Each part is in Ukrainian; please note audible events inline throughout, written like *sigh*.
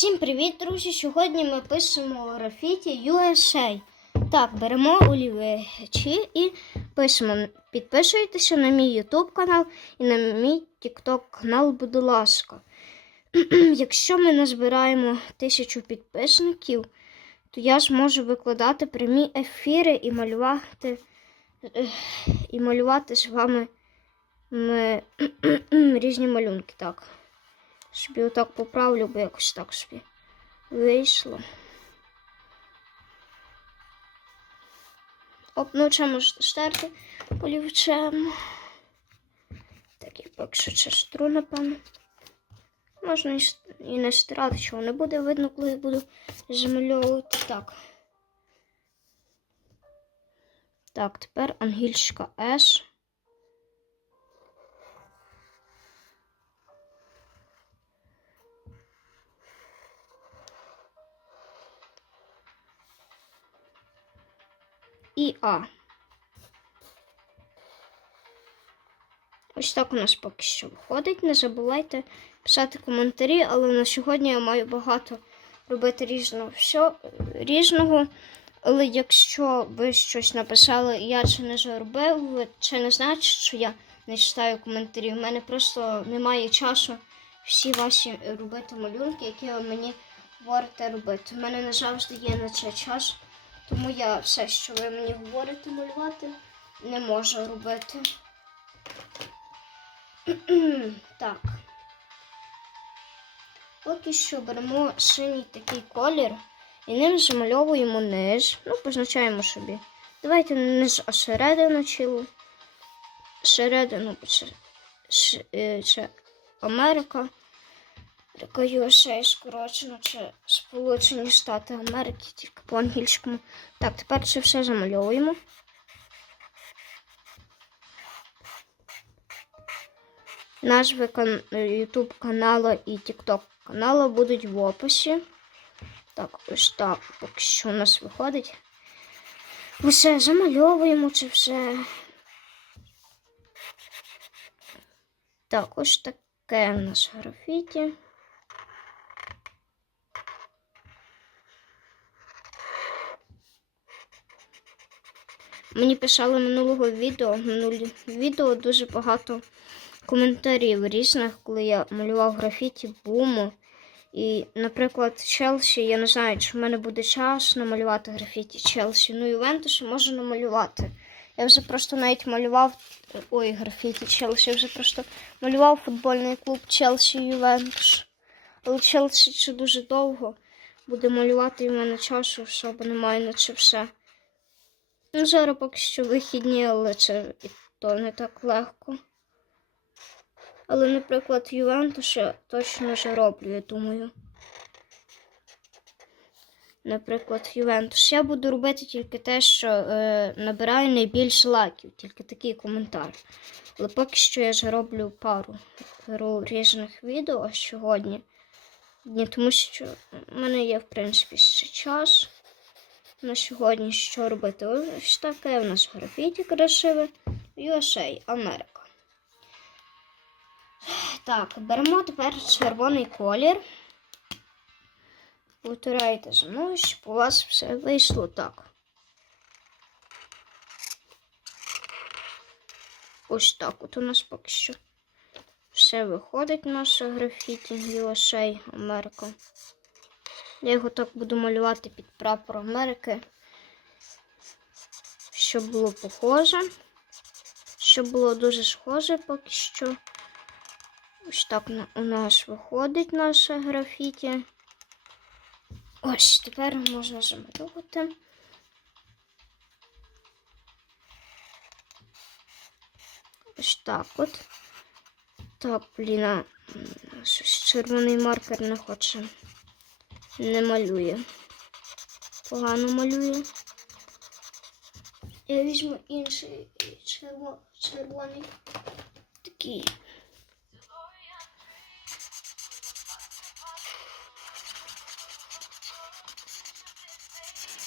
Всім привіт, друзі! Сьогодні ми пишемо графіті USA. Так, беремо олівечі і пишемо. Підписуйтеся на мій YouTube канал і на мій TikTok канал, будь ласка. *clears throat* Якщо ми назбираємо тисячу підписників, то я зможу викладати прямі ефіри і малювати, і малювати з вами м, *clears throat* різні малюнки. Так. Собі отак поправлю, бо якось так собі вийшло. Оп, ну це можете стерти полівчем. Так, і поки що це стру, напевно. Можна і, не стирати, чого не буде видно, коли буду замальовувати. Так. Так, тепер ангельська С. і А. Ось так у нас поки що виходить. Не забувайте писати коментарі, але на сьогодні я маю багато робити різного все, різного. Але якщо ви щось написали я це не зробив, це не значить, що я не читаю коментарі. У мене просто немає часу всі ваші робити малюнки, які ви мені говорите робити. У мене не завжди є на це час. Тому я все, що ви мені говорите малювати, не можу робити. *clears throat* так. Поки що беремо синій такий колір і ним замальовуємо низ. Ну, позначаємо собі. Давайте низ, а середину чилу. Середину е, Америка. USA скорочено, це Сполучені Штати Америки, тільки по-англійському. Так, тепер це все замальовуємо. Е, YouTube каналу і TikTok каналу будуть в описі. Так, ось так, поки що у нас виходить. Усе замальовуємо це все. Так, ось таке у нас графіті. Мені писали минулого відео, минулі відео дуже багато коментарів різних, коли я малював графіті буму. І, наприклад, Челсі, я не знаю, чи в мене буде час намалювати графіті Челсі. Ну, Ювентус можу намалювати. Я вже просто навіть малював. Ой, графіті Челсі. Я вже просто малював футбольний клуб Челсі Ювентус. Але Челсі це дуже довго буде малювати, і в мене часу особо немає на це все. Зараз поки що вихідні, але це і то не так легко. Але, наприклад, Ювентус я точно зароблю, я думаю. Наприклад, Ювентус. Я буду робити тільки те, що е, набираю найбільше лайків, тільки такий коментар. Але поки що я зароблю пару, пару різних відео сьогодні. Ні, тому що в мене є, в принципі, ще час на сьогодні що робити. Ось таке у нас графіті красиве. USA, Америка. Так, беремо тепер червоний колір. Повторяйте за мною, щоб у вас все вийшло так. Ось так от у нас поки що. Все виходить наше графіті USA, Америка. Я його так буду малювати під прапор Америки. Щоб було похоже. Щоб було дуже схоже поки що. Ось так у нас виходить наше графіті. Ось, тепер можна замалювати. Ось так от. Так, блін, а, червоний маркер не хоче. Не малює. Погано малює. Я візьму інший черво- червоний. Такий.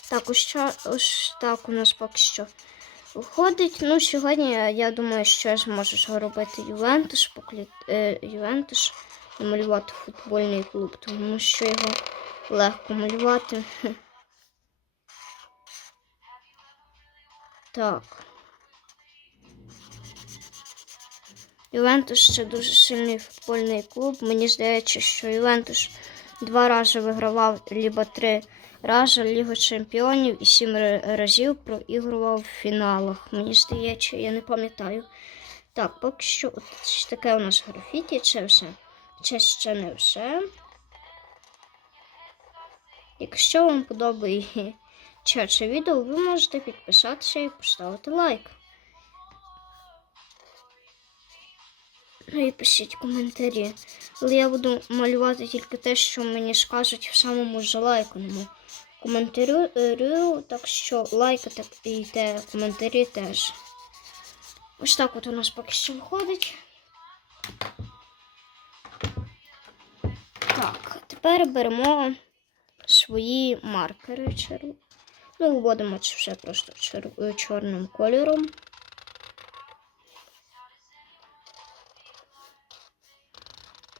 Так, ось, що- ось так у нас поки що виходить. Ну, сьогодні я, думаю, що я зможу зробити Ювентус, поклі... е, Ювентус. Намалювати футбольний клуб, тому що його легко малювати. *laughs* Так. Ювентус ще дуже сильний футбольний клуб. Мені здається, що Ювентус два рази вигравав, либо три рази Лігу Чемпіонів і сім разів проігрував в фіналах. Мені здається, я не пам'ятаю. Так, поки що от таке у нас графіті, це все. Все. Якщо вам подобається відео, ви можете підписатися і поставити лайк. Ну і пишіть коментарі. Але я буду малювати тільки те, що мені скажуть в самому залайканому коментарю, так що лайкати і те коментарі теж. Ось так от у нас поки що виходить. Тепер беремо свої маркери Ну, вводимо це все просто чер- чорним кольором.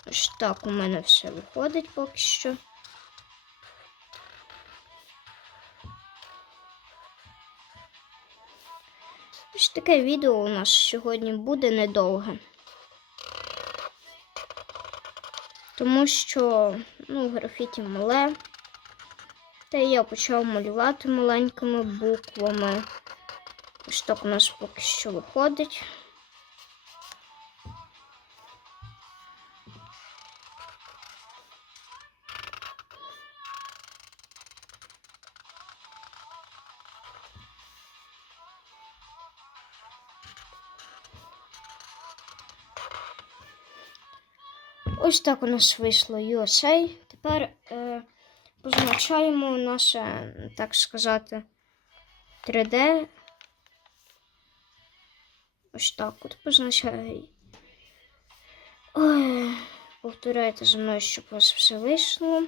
Ось так у мене все виходить поки що. Ось таке відео у нас сьогодні буде недовге. Тому що ну, графіті мале. Та я почав малювати маленькими буквами. Ось так у нас поки що виходить. Ось так у нас вийшло USA. Тепер е, позначаємо наше, так сказати, 3D. Ось так от позначаю. Повторяйте за мною, щоб у вас все вийшло.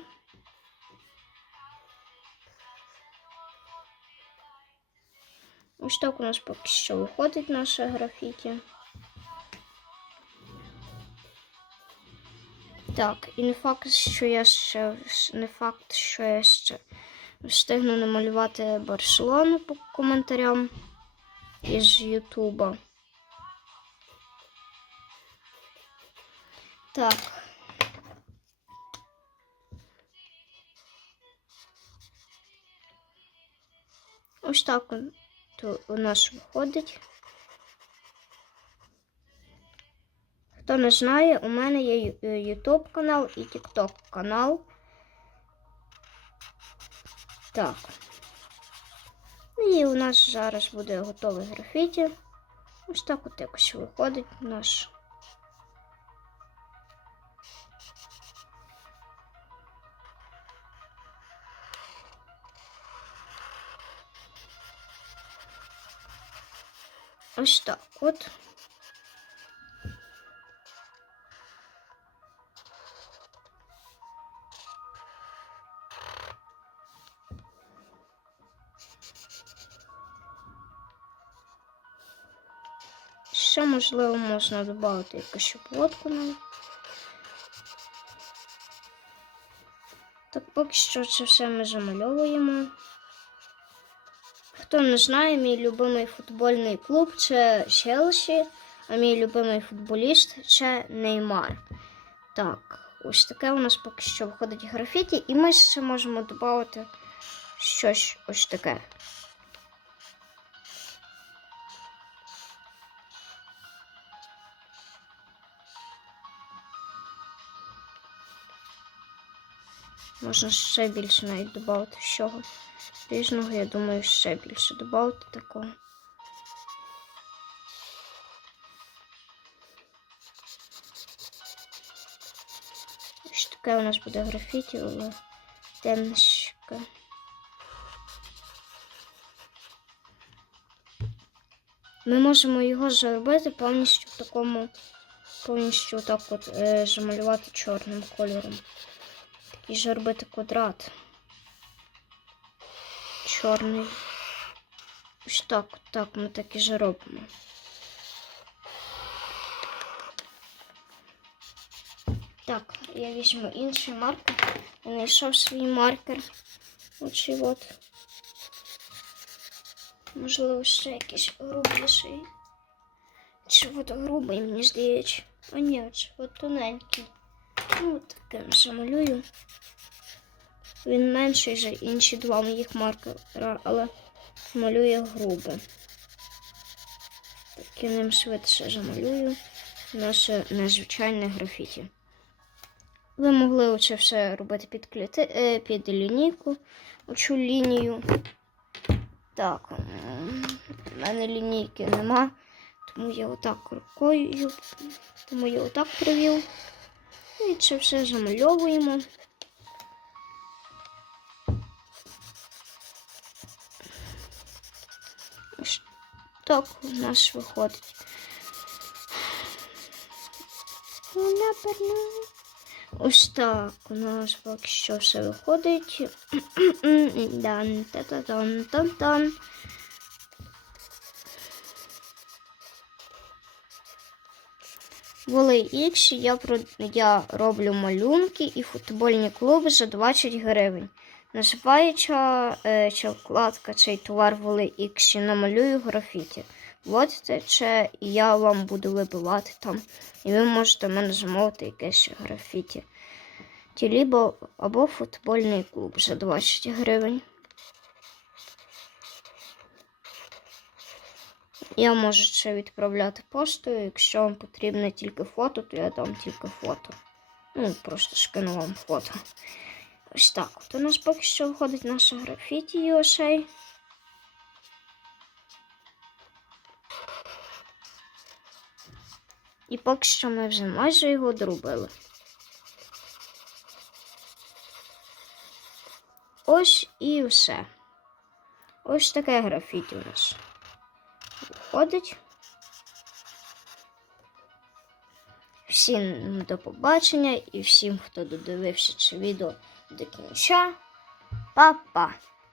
Ось так у нас поки що виходить наше графіті. Так, і не факт, що я ще не факт, що я ще встигну намалювати Барселону по коментарям із Ютуба. Так. Ось так у нас виходить. Хто не знає, у мене є YouTube канал і TikTok канал. Так. І у нас зараз буде готовий графіті. Ось так от якось виходить наш. Ось так от. Ще, можливо, можна додати якусь обводку нам. Так, поки що це все ми замальовуємо. Хто не знає, мій любимий футбольний клуб це Челсі, а мій любимий футболіст це Неймар. Так, ось таке у нас поки що виходить графіті, і ми ще можемо додати щось ось таке. Можна ще більше навіть додати всього різного, я думаю, ще більше додати такого. Ось таке у нас буде графіті, але темнішке. Ми можемо його зробити повністю в такому, повністю так от е, замалювати чорним кольором. Такий же робити квадрат. Чорний. Ось так, так, ми так і же робимо. Так. Я візьму інший маркер. Я знайшов свій маркер. Оцей от. Можливо, ще якийсь грубіший. Чи от грубий, мені здається. О, ні, от тоненький. Ну, таким же малюю. Він менший за інші два моїх маркера, але малює грубо. Таким ним швидше замалюю наше незвичайне графіті. Ви могли оце все робити під, кліти, е, під лінійку, оцю лінію. Так, в мене лінійки нема, тому я отак рукою, тому я отак привів. І це все замальовуємо. Так у нас виходить. Ось так у нас поки що все виходить. *clears throat* Дан, В OLX я, я роблю малюнки і футбольні клуби за 20 гривень. Називається е, ця вкладка, цей товар в OLX, намалюю графіті. Це, це і я вам буду вибивати там. І ви можете мене замовити якесь графіті. Тілібо або футбольний клуб за 20 гривень. Я можу ще відправляти поштою. Якщо вам потрібно тільки фото, то я дам тільки фото. Ну, просто скину вам фото. Ось так. От у нас поки що виходить наша графіті USA. І поки що ми вже майже його доробили. Ось і все. Ось таке графіті у нас виходить. Всім до побачення і всім, хто додивився це відео до кінця. Па-па!